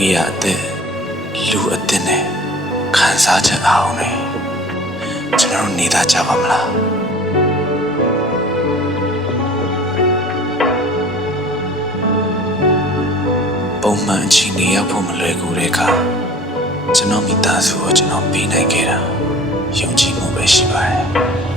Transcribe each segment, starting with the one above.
နေရအသက်လူအသက်နဲ့ခံစားချက်အောင်လေကျွန်တော်နေသားကြပါမလားပုံမှန်အချိန်နေရောက်ဖို့မလွယ်ကူတဲ့အခါကျွန်တော်မိသားစုကိုကျွန်တော်ပေးနိုင်ခဲ့တာယုံကြည်မှုပဲရှိပါတယ်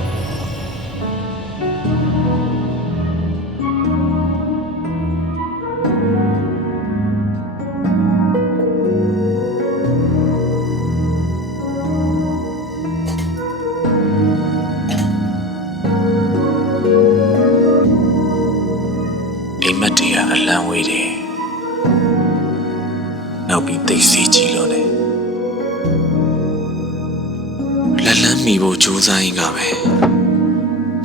အိမ်မက်တရားအလံဝေးတယ်နောက်ပြီးသိစီကြည့်လို့လေလက်လန်းမိဖို့ကြိုးစားရင်ကပဲ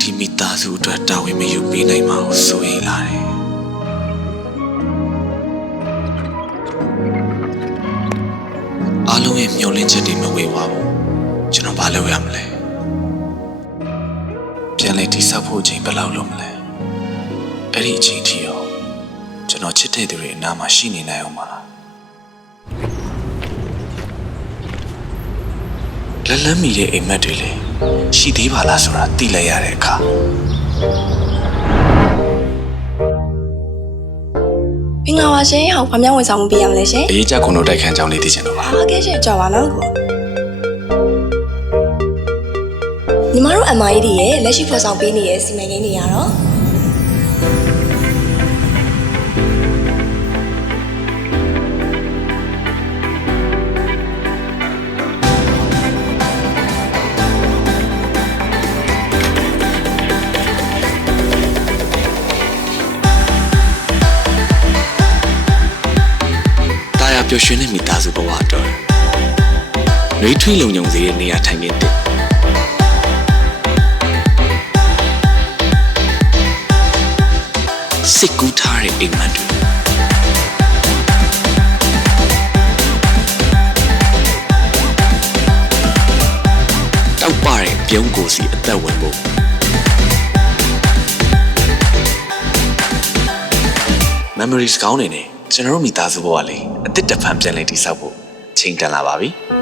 ဒီမိသားစုအတွက်တာဝန်မယူပေးနိုင်မှာကိုစိုးရိမ်လာတယ်အားလုံးရဲ့မျှော်လင့်ချက်တွေမဝေဝါဘူးကျွန်တော်ဘာလုပ်ရမလဲပြန်လေတိဆောက်ဖို့ချိန်ဘယ်လောက်လုပ်မလဲအဲ့ဒီအချိန်ထိရောကျွန်တော်ချစ်တဲ့သူတွေအနားမှာရှိနေနိုင်အောင်မလားလက်လန်းမီတဲ့အိမ်မက်တွေလည်းရှိသေးပါလားဆိုတာသိလိုက်ရတဲ့အခါမင်္ဂလာပါရှင်ဟောဘာများဝန်ဆောင်မှုပေးရမလဲရှင်အရေးကြကုန်တို့တိုက်ခန်းကြောင်းလေးသိချင်တော့ပါဟုတ်ကဲ့ရှင်ကြော်ပါနော်ကိုညီမတို့ MID ရဲ့လက်ရှိဖော်ဆောင်ပေးနေတဲ့စီမံကိန်းတွေကတော့ပျော်ရွှင်တဲ့မိသားစုဘဝအတွက်နှွေးထွေးလုံခြုံစေတဲ့နေရာထိုင်ခင်းတစ်စစ်ကူးထားတဲ့အိမ်မက်တွေတောက်ပတဲ့ပြုံးကိုစီအသက်ဝင်ဖို့memories ကောင်းနေတယ်ကျွန်တော်တို့မိသားစုဘဝလေးအစ်စ်တစ်ဖန်ပြန်လည်တည်ဆောက်ဖို့ချိန်တန်လာပါပြီ။